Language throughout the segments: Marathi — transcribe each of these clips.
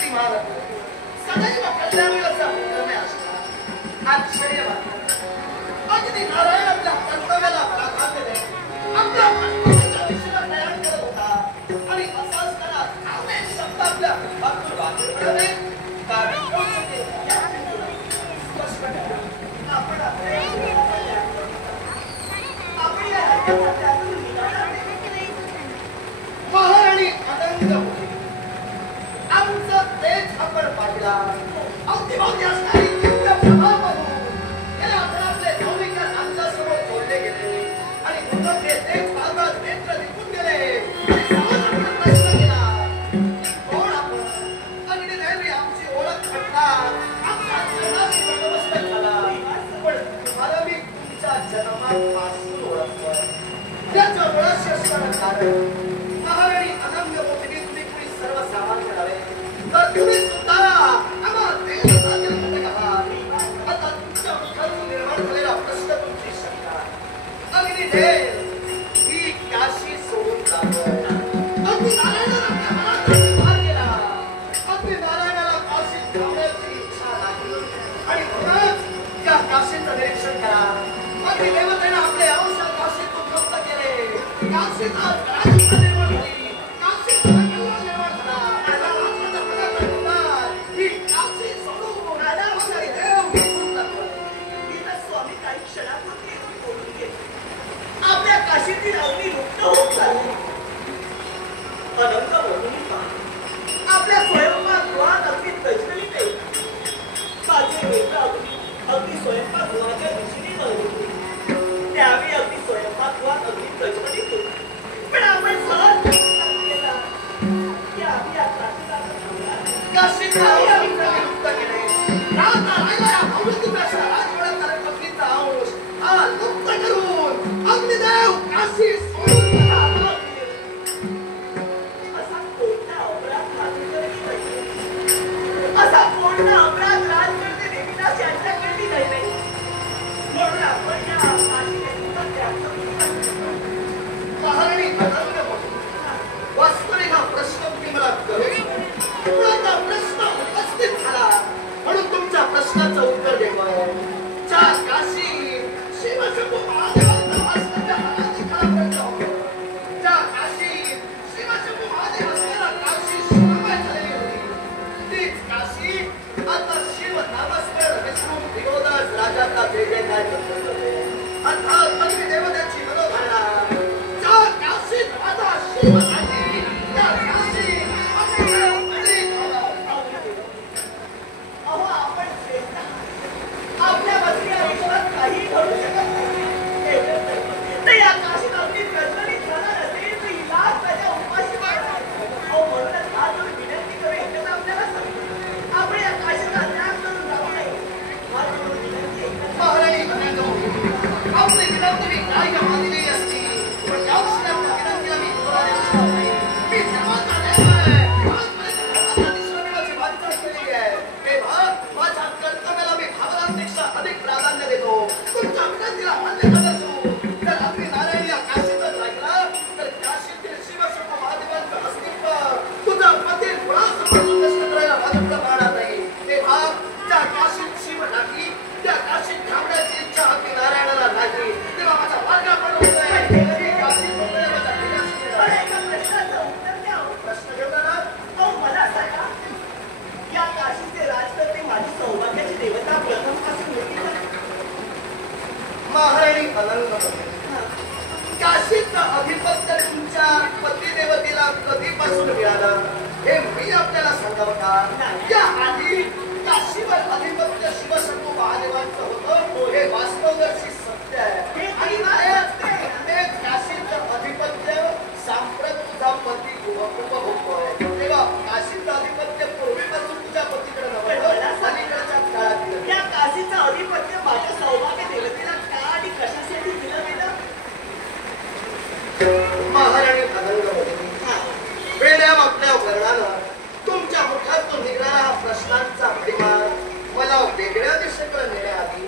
ती महाराज सदैव कल्याणाचा उपक्रमे असतात. आश्चर्य वाटतं. अगदी नारायण आपल्या कर्तव्याला प्राधान्य देत आपल्या कर्तव्याच्या दिशेला प्रयाण करत होता आणि असा असताना अनेक शब्द आपल्या मुखातून वाचून पडले. कारण कौशल्य या बिंदूला स्पष्ट करा. आपण आपल्या महाराणी आनंद होती. आमचं तेज आपण पाहिला. अवतीभोवती असणारी दिव्य प्रभा पाहून याला आपण आपले भाविका आमच्यासमोर जोडले गेले आणि म्हणून हे तेज पाहताच नेत्र निघून गेले आणि समाज आपण प्रश्न केला, कोण आपण? अगदी नेहमी आमची ओळख करतात. आमच्या जन्माशी नतमस्तक झाला. पण तुम्हाला मी तुमच्या जन्मापासून ओळखतोय. त्याचं रहस्य असणारं कारण महाराणी अनंत मोठीने तुम्ही कुणी सर्वसामान्य नव्हे, तर तुम्ही सुद्धा आम्हाला तेज साधन घटक आहात. आता तुमच्या मुखातून निर्माण झालेला प्रश्न तुमची शंका अगदी ही काशी सोडून जातोय. अगदी नारायणाला आपल्या मनात निर्माण केला. अगदी नारायणाला काशीत जाण्याची इच्छा लागली आणि म्हणूनच त्या काशीचं निरीक्षण करा. अगदी देवतेनं आपले अंश काशीत उपलब्ध केले. काशीचा काशीचा निर्माण झाली. काशीचा निर्माण झाला. ही काशी सोडून आल्यावर देव निघून जातो. इथं स्वामी काही क्षणापूर्वी बोलून गेले. आपल्या काशीतील अग्नी लुप्त होत चालली. अनंत बघून पहा. आपल्या स्वयंपाकगृहात अगदी प्रज्वलित आहे. माझे वेगळं अगदी स्वयंपाकगृहाच्या दिशेने जाऊ. त्यावेळी अगदी स्वयंपाकगृहात अगदी प्रज्वलित होते. पण आपण सहज काशीत केले. लुप्त करून अग्निदेव काशी सोडून असा कोणता अपराध राजकरते देवीदास यांच्याकडे नाही. म्हणून आपण या महाराणी अनंत वास्तविक हा प्रश्न तुम्ही मला आता प्रश्न उपस्थित झाला म्हणून तुमच्या प्रश्नाचं उत्तर देतोय. ज्या काशी शिवशंभू महादेवांचा वास्तव्य अनादिकाळापर्यंत होतं, ज्या काशी शिवशंभू महादेव असलेला काशी शिवमय झालेली होती, तीच काशी आता शिव नामस्मरण विष्णू विरोधास राजाचा जय जयकार करत होते. अर्थात अग्नि देवतेची मनोधारणा ज्या काशीत आता शिव आहे त्या काशी आपल्या बसरी आयुष्यात काही घडू शकत नाही. या काशीत अगदी प्रज्वलित झाला नसेल तर इलाज त्याच्या उपाशी वाढणार. म्हणूनच हा जो विनंती करू एकदा आपल्याला सांगतो आपण या काशीचा त्याग करून जाऊ नये. महाराणी आपली विनंती मी काय मानलेली असती पण यावर्षी आपल्या विनंतीला मी दुरावू नाही. मी धर्माचा देव आहे. आजपर्यंत धर्माचा निष्कामाची वाटचाल केलेली आहे. हे भाग माझ्या कर्तव्याला मी भावनांपेक्षा अधिक प्राधान्य देतो. तुमच्या विनंतीला मान्य करतो. जर आपली नारायण या काशीतच राहिला तर काशीतील शिवशंभू महादेवांचं अस्तित्व तुझा पती कुणासमोर नष्ट करायला भाजपला पाहणार नाही. हे भाग ज्या काशीत शिव नाही त्या काशीत थांबण्याची इच्छा आपली नारायणाला नाही. तेव्हा माझा मार्ग पण होत आहे. काशी प्रश्न घेताना मला सांगा या काशीचे राजकर्ते माझी सौभाग्याची देवता प्रथमपासून होती. महाराणी अनंत काशीचा अधिपत्य तुमच्या पतिदेवतेला कधीपासून मिळालं हे मी आपल्याला सांगावं का? या आधी काशीवर अधिपत्य शिवशंभू महादेवांचं होतं हे वास्तवदर्शी सत्य आहे. आणि काशीचं अधिपत्य सांप्रत तुझा पती उपभोगतोय. तेव्हा काशीचं अधिपत्य पूर्वीपासून तुझ्या पतीकडे नव्हतं, अलीकडच्या काळात या काशीचं अधिपत्य माझ्या सौभाग्य देवतेला का आणि कशासाठी दिलं गेलं? महाराणी अनंत वेड्या आपल्या वर्णानं तुमच्या मुखातून निघणारा हा प्रश्नांचा परिमाण मला वेगळ्या दिशेकडे नेण्याआधी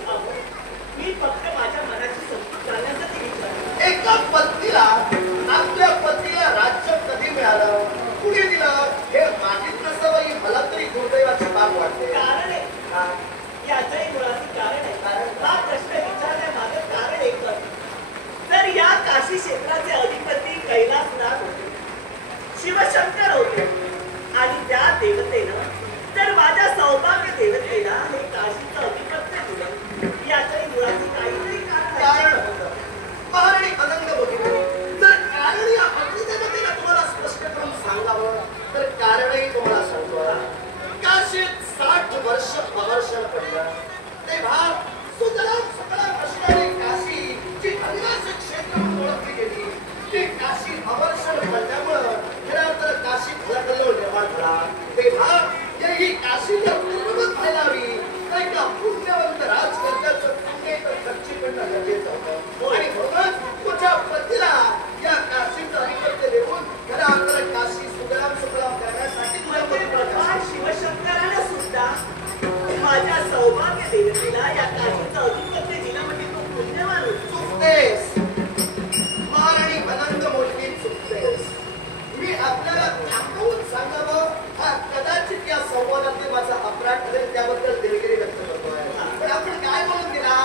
मी फक्त माझ्या मनाची समजूत करण्यासाठी देवतेनं तर माझ्या सौभाग्य देवतेला हे काशीचं अधिपत्य दिलं, याच्याही मुळाचं काहीतरी कारण होतं. महाराणी अनंत भगिनी, जर कारण या अग्निदेवतेला तुम्हाला स्पष्ट करून सांगावं तर कारणही तुम्हाला सांगतो. काशीत 60 वर्ष अवर्षण पडलं तेव्हा सुतराम सुतराम असणारी काशी जी हरिवास क्षेत्र म्हणून ओळखली गेली, ती काशी अवर्षण पडल्यामुळं खरं तर काशी खलखल निर्माण झाला. तेव्हा ही काशी जर पूर्ववत व्हायला हवी तर एका पुण्यवंत राजकर्त्याचं पुण्य खर्ची करणं गरजेचं होतं. आणि म्हणून तुझ्या पतीला या काशीचं अधिपत्य देऊन खऱ्या अर्थानं काशी सुगराम सुगराम करण्यासाठी भगवान शिवशंकरानं सुद्धा माझ्या सौभाग्य देवतेला या काशीचं अधिपत्य दिलं म्हणजे तो पुण्यवान होतो. चुकतेस महाराणी अनंत मोठी चुकतेस. मी आपल्याला थांबवून सांगावं हा कदाचित या संवादातले माझा अपराध ठरेल, त्याबद्दल दिलगिरी व्यक्त करतोय. पण आपण काय बोलून दिला?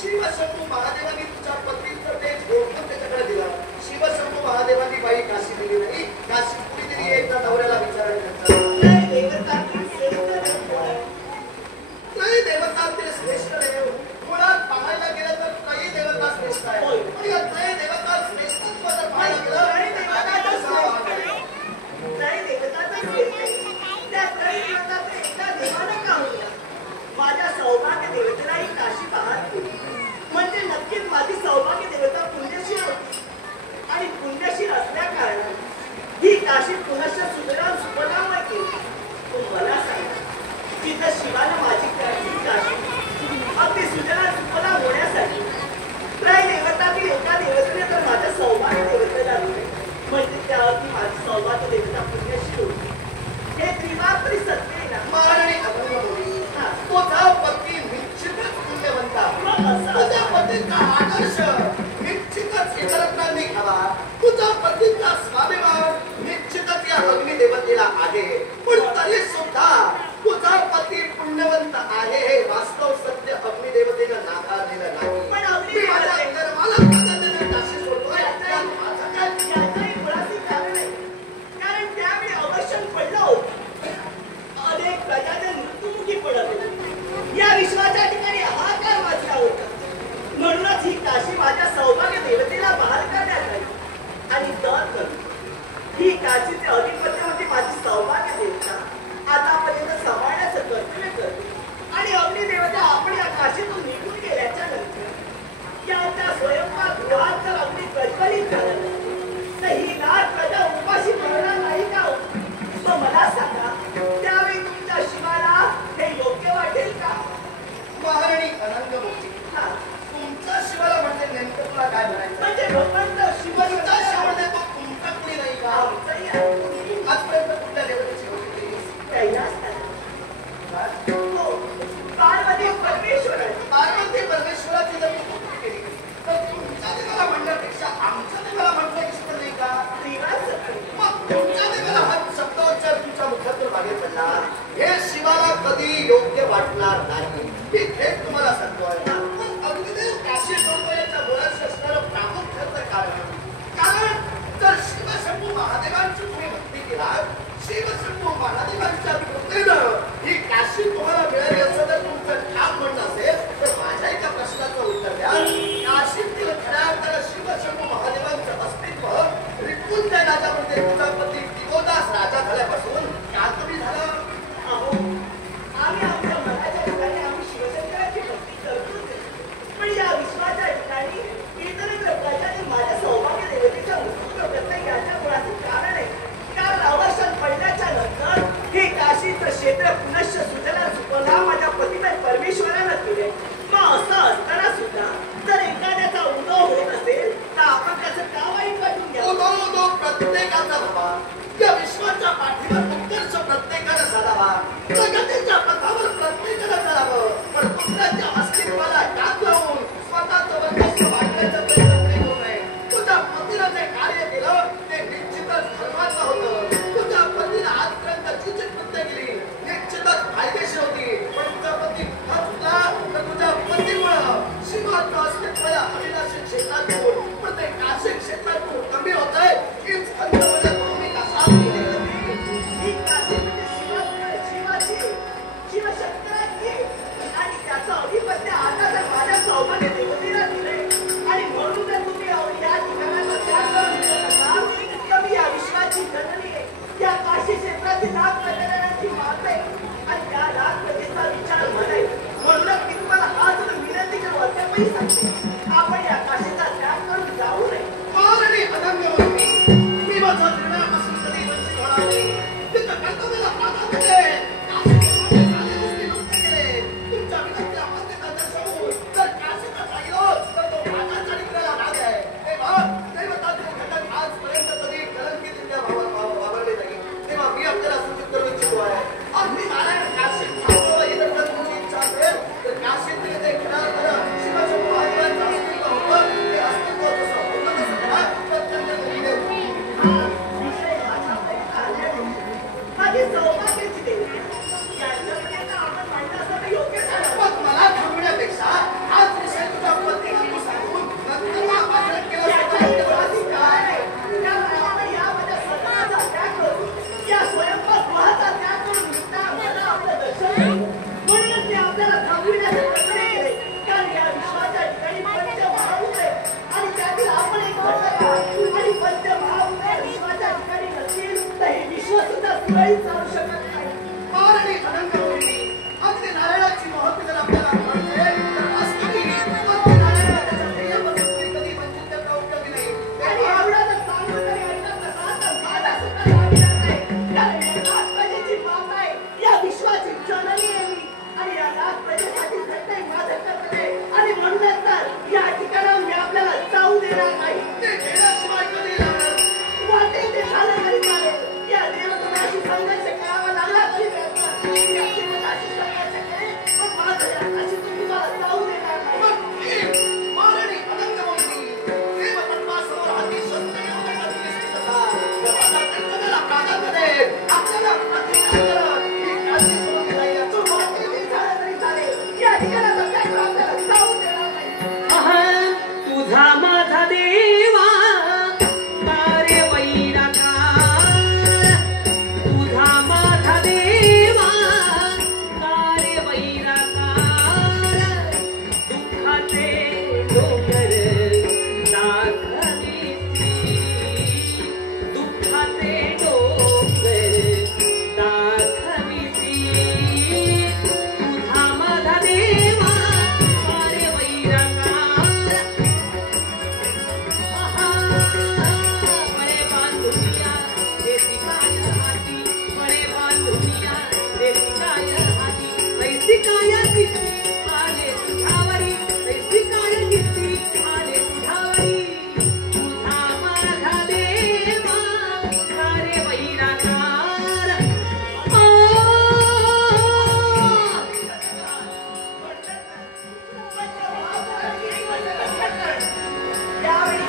शिवशंभू महादेवांनी तुझ्या पत्नीचं तेज ओळखून त्याच्याकडे दिलं. शिवशंभू महादेवांनी बाई काशी दिली नाही, काशी पुरी दिली. एकदा नवऱ्याला विचारायचं त्रयी देवतांतील श्रेष्ठ देव. मुळात पाहायला गेलं तर त्रयी देवता श्रेष्ठ आहे. पण या त्रयी देवता श्रेष्ठत्व जर पाहायला गेलं माझ्या सौभाग्य देवतेलाही काशी पाहत म्हणजे नक्कीच माझी सौभाग्य देवता पुण्यशील होती. आणि पुण्यशील असल्या कारणाने ही काशी पुनश्च सुजलाम सुफलामय केली. मला सांगा, तिथं शिवानं माझी काशी अगदी सुजलाम सुफलाम होण्यासाठी त्रय देवतातील एका देवतेने तर माझ्या सौभाग्य देवतेला दिले, म्हणजे त्यावरती माझी सौभाग्य देवता पुण्यशील होती. हे त्रिमात्री सत्य आहे ना. महाराणी अनंतपुरी, तुझा पती निश्चितच पुण्यवंत आहे. तुझ्या पतीचा आदर्श निश्चितच इतरांनी घ्यावा. तुझा पतीचा स्वाभिमान निश्चितच या अग्निदेवतेला आहे. पण तरी सुद्धा तुझा पती पुण्यवंत आहे हे वास्तव सत्य अग्निदेवतेनं नाकारलेलं नाही. पण मी माझ्या धर्माला प्राधान्य काशी सोडतोय. माझं काय याचंही मुळाशी कारण आहे. कारण त्यावेळी अवर्षण पडलं होतं. अनेक प्रजाजन मृत्युमुखी पडत होते. या विश्वाच्या ठिकाणी हाहाकार वाचला होता. म्हणूनच ही काशी माझ्या सौभाग्य देवतेला बहाल करण्यात आली. आणि दर करून ही काशीचे अधिपत्य म्हणजे माझी सौभाग्य देवता आतापर्यंत सांभाळण्याचं कर्तव्य करते. आणि अग्निदेवता आपण या काशीतून निघून गेल्याच्या नंतर या त्या स्वयंपाक गृहात जर अगदी कळकळीत झालं तर ही लाट प्रजा उपाशी पडणार नाही का? मग मला सांगा, त्यावेळी तुमच्या शिवाला हे योग्य वाटेल का? महाराणी अनंतमुखी, तुमच्या शिवाला म्हणजे नेमकं तुला काय म्हणायचं? म्हणजे भगवंत शिवचा शिव म्हणजे तो तुमचा कुणी नाही का? आमचंही आहे. आजपर्यंत कुठल्या देवतेची होती केलीस? हो, पार्वती परमेश्वर आहे. पार्वती परमेश्वराची जर तू भक्ती केली तर तुमच्या देवाला म्हणण्यापेक्षा आमच्या देवाला म्हटलं इष्ट नाही का? मग तुमच्या देवाला हा शब्दोच्चार तुमच्या मुखातून मागे पडला हे शिवाला कधी योग्य वाटणार नाही. मी थेट तुम्हाला सांगतोय. पण अग्निदेव काशी सोडवण्याच्या मुळाशी असणारं प्रामुख्याचं कारण जर शिवशंभू महादेवांची तुम्ही भक्ती केलात, शिवशंभू महादेवांच्या कृपेनं ही काशी तुम्हाला मिळाली असं जर तुमचं ठाम म्हणणं असेल तर माझ्या एका प्रश्नाचं उत्तर द्या. काशीतील खऱ्या अर्थानं शिवशंभू महादेवांचं अस्तित्व रिपुंजय राजामध्ये तुझा पती दिवोदास राजा झाल्यापासून का कमी झालं? अहो, आम्ही आमच्या मनाच्या ठिकाणी आम्ही शिवशंकराची भक्ती करतोच. पण या विश्वाच्या ठिकाणी इतर प्रजाने माझ्या सौभाग्य देवतेच्या मृत्यू करता याच्या मुळाचं कारण आहे. कारण अवसन पडल्याच्या नंतर हे काशीचं क्षेत्र पुनश्च सुजला सुफला माझ्या पतीने परमेश्वरानं केले. मग असं असताना सुद्धा जर एखाद्याचा उदो होत असेल तर आपण त्याचं का वाईट वाटून घ्या? उदो प्रत्येकाचा व्हावा. या विश्वाच्या पाठीवर उत्कर्ष प्रत्येकानं साधावा. प्रगतीच्या पथावर प्रत्येकानं चालावं. पण दुसऱ्याच्या अस्तित्वाला डाग लावून स्वतःचं वर्चस्व वाढवण्याचा प्रयत्न पुढे करू नये. तुझ्या पतीनं जे कार्य केलं ते निश्चितच धर्माचं होतं. तुझ्या पतीनं आजपर्यंत जी जी कृत्य केली निश्चितच फायदेशीर होती. पण तुझा पती कुठं चुकला तर तुझ्या पतीमुळं शिवाचं अस्तित्व या अविनाशी क्षेत्रातून प्रत्येक काशी क्षेत्रातून कमी होतंय. हीच अंतर्मनात तुम्ही कसा ही काशी म्हणजे शिवा मी सांगते, आपण या काशीचा त्याग करून जाऊ नये. मारणी अनंगवती, मी माझा निर्णयापासून कधी वंचित होणार नाही. तिथं कर्तव्याला प्राधान्य दे. काशीमध्ये सारे गोष्टी नव्हते केले. तुमच्या विनंती अमान्यता दर्शवून जर काशीचा राहिलो तर तो माझ्या चरित्राला नाग आहे. तेव्हा दैवताचे घटक आजपर्यंत कधी कलंकित रित्या वावरले नाही. तेव्हा मी आपल्याला सूचित करू इच्छितो आहे. अगदी नारायण काशीत थांबो ही जर तुमची इच्छा असेल तर काशीत ते खरं शिवशंभू महादेवांचं अस्तित्व होतं. ते अस्तित्व जसं होतं तसं करा. प्रत्यंत करीने हा विषय माझ्याकडे आल्याने माझी सौभाग्याची देवी. यांच्यापर्यंत आपण मांडलं असतं तर योग्य झालं. मग मला थांबण्यापेक्षा हाच विषय तुझ्या पत्नीला सांगून नंतर मात्र केलं याच्या असतं. विश्वासी काय? त्यामुळे आपण यामध्ये सगळ्याचा त्याग करू. या स्वयंपाक गृहाचा त्याग करून नित्यानंद आपलं दर्शन घेऊ. म्हणूनच ते आपल्याला थांबविण्याचे प्रयत्न केले. कारण या विश्वाच्या ठिकाणी पंचमहाभूत आहे आणि त्यातील आपण एक घटक आहोत. आणि पंचमहाभूत विश्वाच्या ठिकाणी नसतील तर हे विश्व सुद्धा सुरळीत चालू शकत नाही. मारणी अनंगवती, अगदी नारायणाची महत्त्व जर आपल्याला कळते तर वास्तविक अगदी नारायणाच्या ध्येयापासून तुम्ही कधी वंचित करता उपयोगी नाही. आणि एवढं जर सांगून जरी ऐकत नसाल तर माझा सुद्धा लागणार नाही. कारण या नागप्रजेची माता आहे. या विश्वाची जननी आहे मी. आणि या नागप्रजेसाठी झटतंय माझं कर्तव्य. आणि म्हणूनच तर या ठिकाणाहून मी आपल्याला जाऊ देणार नाही. ते घेण्याशिवाय कधी लागणार. वाटेल ते झालं तरी चालेल. या देवदूताशी संघर्ष करावा लागला तरी प्रयत्न. या देवदूताशी संघर्ष करेल, पण माझं या काशीतून तुम्हाला जाऊ देणार नाही. मग मी मारणी अनंगवती, देवतत्वासमोर हाती शस्त्र घेऊन कधी निश्चित असा. माझ्या कर्तव्याला प्राधान्य दे. आपल्याला प्रतिकार करा. ही काशी सोडून जाईल. तू वाटेल ते झालं तरी चालेल. या ठिकाणाचा त्याग आपल्याला जाऊ देणार नाही. तुझा माझा देवा तारे वैराकार. तुझा माझा देवा तारे वैराकार. दुःखाचे डोंगर दाखविती. दुःखाचे डोंगर दाखविती. तुझा माझा देवा तारे वैराकार. बड़े बांधुनिया देसी काय हाती. बड़े बांधुनिया देसी काय हाती. ऐसी काय किती आले तुझ्यावरी. ऐसी काय किती आले तुझ्यावरी. तुझा माझा देवा तारे वैराकार. यावेळी